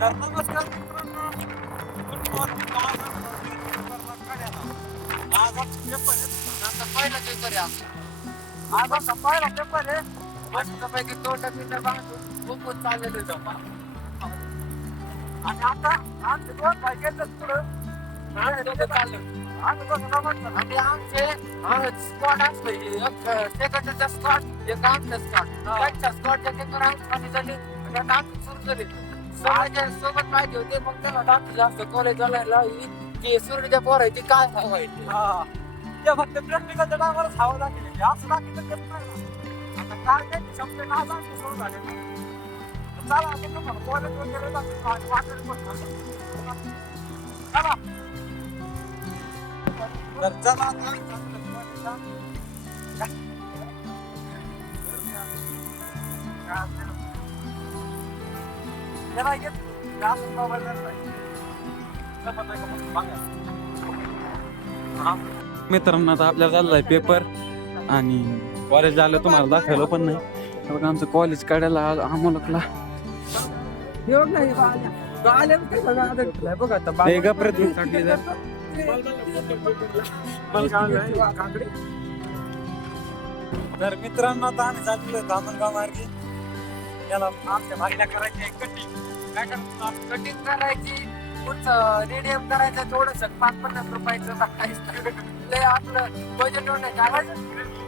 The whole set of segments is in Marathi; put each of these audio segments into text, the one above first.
तर नमस्कार मित्रांनो, गुड मॉर्निंग. आज आमचा पेपर आहे. आता पहिला पेपर आहे. आज आमचा पहिला पेपर आहे. मस्तपैकी तोंड बांधून झोपून चाललेलं जमा. आणि आता आमचे दोन भाई गेलेत पुढं. आणि आमचे स्क्वॉड असतो सेकंडचा स्क्वॉड एक आमचा स्क्वॉड त्यांच्या स्क्वॉडच्या पेपर आणि झाली डान्स सुरू झाली. सगळ्याच्या सोबत पाहिजे होते मग त्याला डान्स जास्त कॉलेजवाल्याला की सुरडीच्या पोरायची काय सांगायची ते फक्त प्रॅक्टिकलच्या टायमालाच हवं दाखवले असं दाखवलं आता काय त्यांची शब्द ना सुरू झाले. चला आपण तुम्हाला कॉलेज वगैरे वाटत चला तर चला मित्रांनो आता आपल्याला चाललाय पेपर आणि कॉलेज आलं तुम्हाला दाखवलं पण नाही. बघा आमचं कॉलेज काढायला आम्हाला तर मित्रांनो आता आम्ही चाललोय धामणगाव मार्गे. त्याला आमच्या भाईला करायची आहे कटिंग. काय करतो कटिंग करायची पुढचं रेडियम करायचं थोडस 50 रुपयाचं सकाळी आपलं बजेट होण्याचं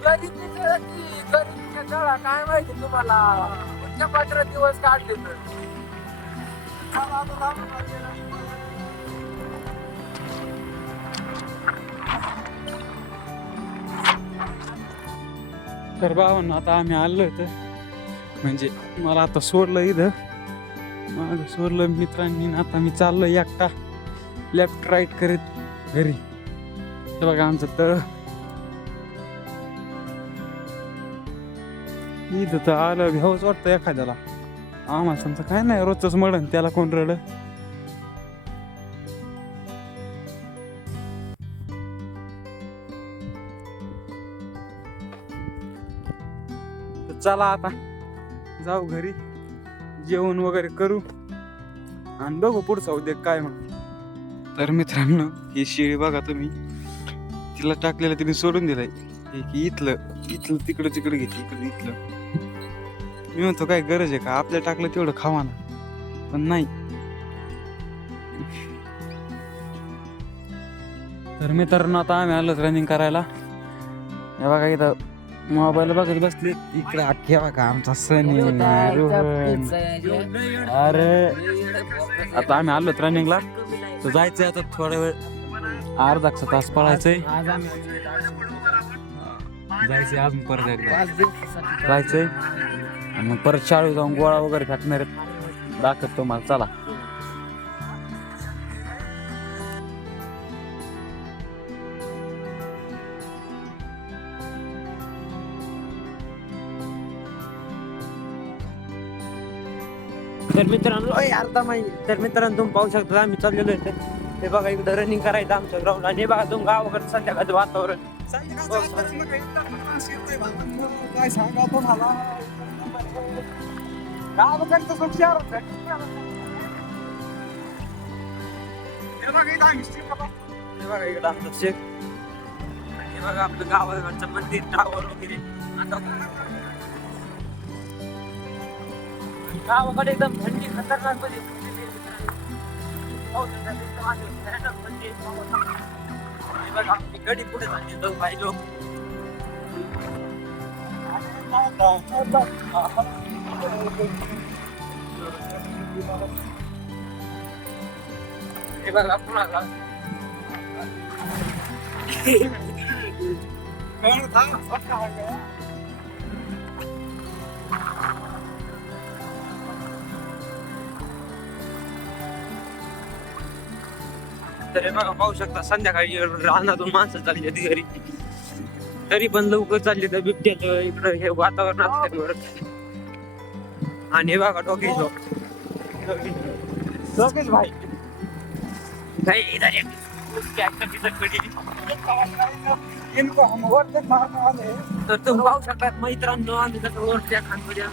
गरीबीच्या चळा काय माहिती तुम्हाला पुढच्या 15 दिवस काढले तर भावांनो आता आम्ही आलो तर म्हणजे मला आता सोडलं इथं माझं सोडलं मित्रांनी. आता मी चाललो एकटा लेफ्ट राईट करीत घरी. हे बघा आमचं तळ इथं तर आलं भ्यावच वाटतं एखाद्याला. आम्हाला समजा काय नाही रोजच मळण त्याला कोण रड. चला आता जाऊ घरी जेवण वगैरे करू आणि बघू पुढचा उद्योग काय म्हणून. तर मित्रांनो ही शेळी बघा तुम्ही तिला टाकलेलं तिने सोडून दिलंय की इथलं तिकडं घेते इथलं. मी म्हणतो काय गरज आहे का आपल्या टाकलं तेवढं खावा ना पण नाही. तर मित्रांनो आता आम्ही आलोच रनिंग करायला. हे बघा इथं मोबाईल बघत बसले इकडे अख्ख्या बघा आमचा सण रोहन. अरे आता आम्ही आलोच रनिंगला तर जायचंय आता थोडा वेळ अर्धा तास पळायचंय. जायचंय अजून परत एकदा जायचंय आणि मग परत शाळेत जाऊन गोळा वगैरे फेकणार दाखवतो तुम्हाला. चला तर मित्रांनो तुम्ही पाहू शकता आम्ही चाललेलो आहे. हे बघा इकडं रनिंग करायचं आमच्या ग्राउंड आणि हे बघा तुम्ही गावाकडे संध्याकाळचं वातावरण काय सांगा तुम्हाला गावाकडचं सुख शहर होतं. हे बघा इकडं आमचं शेत हे बघा आपलं गावाकडचं मंदिर टावर वगैरे. गावाकडे एकदम थंडी खतरनाक मध्ये बघा आपली गडी पुढे झाली लोक भाई लोक. हे बघा पुन्हा तर हे बघा पाहू शकता संध्याकाळी रानातून माणसं चालली होती घरी तरी पण लवकर चालली तर बिबट्याचं इकडं हे वातावरण असल्यामुळे. आणि हे बघा डोके भाई इनको हम वरते मारने वाले हैं. तर तुम्ही पाहू शकता मित्रांनो आम्ही कसं वरच्या खानमध्ये